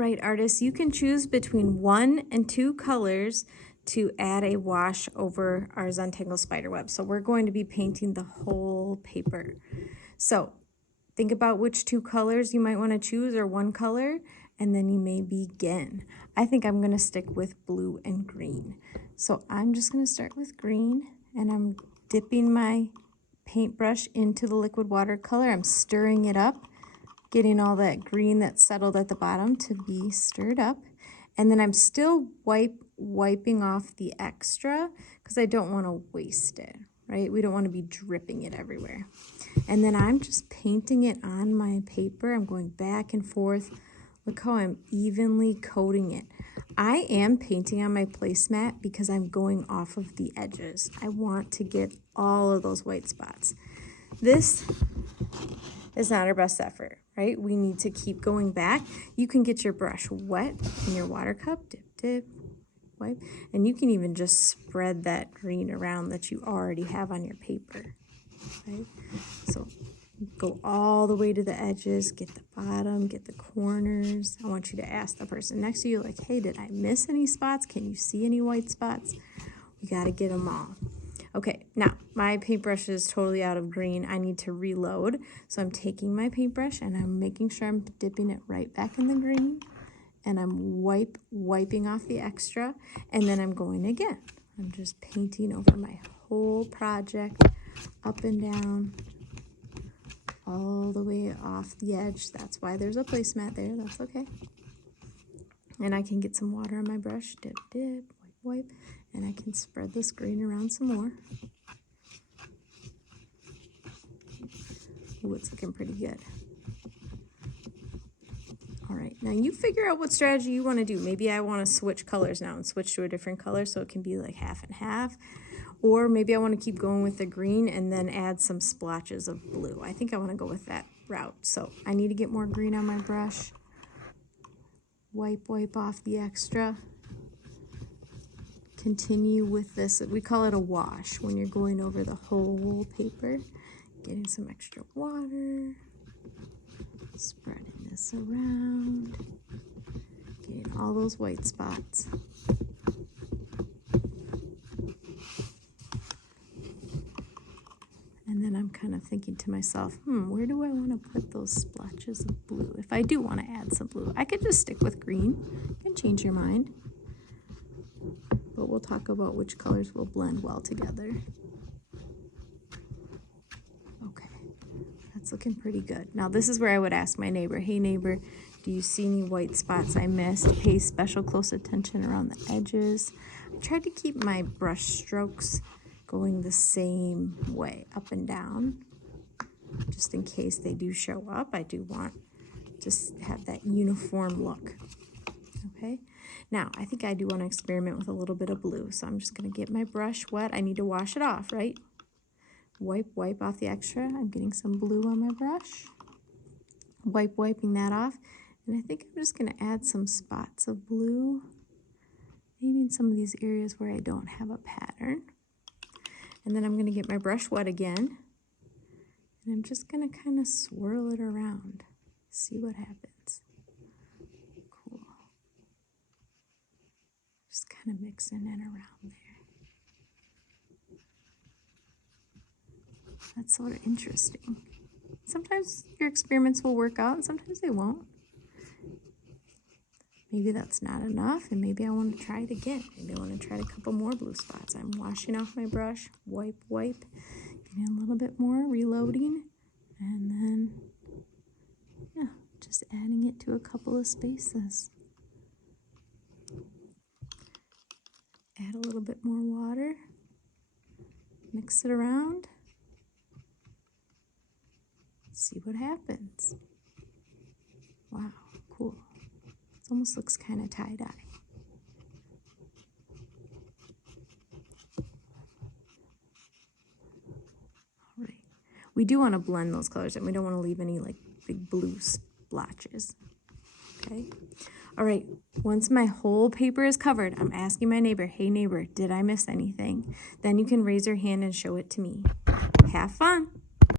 right, artists, you can choose between 1 and 2 colors to add a wash over our Zentangle Spider Web. So we're going to be painting the whole paper. So think about which 2 colors you might want to choose, or 1 color, and then you may begin. I think I'm going to stick with blue and green. So I'm just going to start with green, and I'm dipping my paintbrush into the liquid watercolor. I'm stirring it up, getting all that green that's settled at the bottom to be stirred up. And then I'm still wiping off the extra because I don't want to waste it, right? We don't want to be dripping it everywhere. And then I'm just painting it on my paper. I'm going back and forth. Look how I'm evenly coating it. I am painting on my placemat because I'm going off of the edges. I want to get all of those white spots. This is not our best effort, right? We need to keep going back. You can get your brush wet in your water cup, dip, dip, wipe, and you can even just spread that green around that you already have on your paper, right? So go all the way to the edges, get the bottom, get the corners. I want you to ask the person next to you, like, hey, did I miss any spots? Can you see any white spots? We got to get them all. Okay, now my paintbrush is totally out of green. I need to reload. So I'm taking my paintbrush and I'm making sure I'm dipping it right back in the green. And I'm wiping off the extra. And then I'm going again. I'm just painting over my whole project, up and down, all the way off the edge. That's why there's a placemat there. That's okay. And I can get some water on my brush. Dip, dip, wipe, wipe. And I can spread this green around some more. Ooh, it's looking pretty good. All right, now you figure out what strategy you want to do. Maybe I want to switch colors now and switch to a different color so it can be like half and half. Or maybe I want to keep going with the green and then add some splotches of blue. I think I want to go with that route. So I need to get more green on my brush. Wipe off the extra. Continue with this. We call it a wash when you're going over the whole paper. Getting some extra water. Spreading this around. Getting all those white spots. And then I'm kind of thinking to myself, where do I want to put those splotches of blue? If I do want to add some blue, I could just stick with green and change your mind. But we'll talk about which colors will blend well together. Okay, that's looking pretty good. Now this is where I would ask my neighbor, hey neighbor, do you see any white spots I missed? Pay special close attention around the edges. I tried to keep my brush strokes going the same way, up and down, just in case they do show up. I do want to have that uniform look. Okay, now I think I do want to experiment with a little bit of blue, so I'm just going to get my brush wet. I need to wash it off, right? Wipe off the extra. I'm getting some blue on my brush. Wiping that off, and I think I'm just going to add some spots of blue, maybe in some of these areas where I don't have a pattern. And then I'm going to get my brush wet again, and I'm just going to kind of swirl it around, see what happens. Cool. Just kind of mixing it around there. That's sort of interesting. Sometimes your experiments will work out, and sometimes they won't. Maybe that's not enough, and maybe I want to try it again. Maybe I want to try a couple more blue spots. I'm washing off my brush, wipe, getting a little bit more, reloading, and then, yeah, just adding it to a couple of spaces. Add a little bit more water, mix it around, see what happens. Wow, cool. Almost looks kind of tie-dye. All right. We do want to blend those colors, and we don't want to leave any like big blue splotches. Okay. All right. Once my whole paper is covered, I'm asking my neighbor, hey neighbor, did I miss anything? Then you can raise your hand and show it to me. Have fun.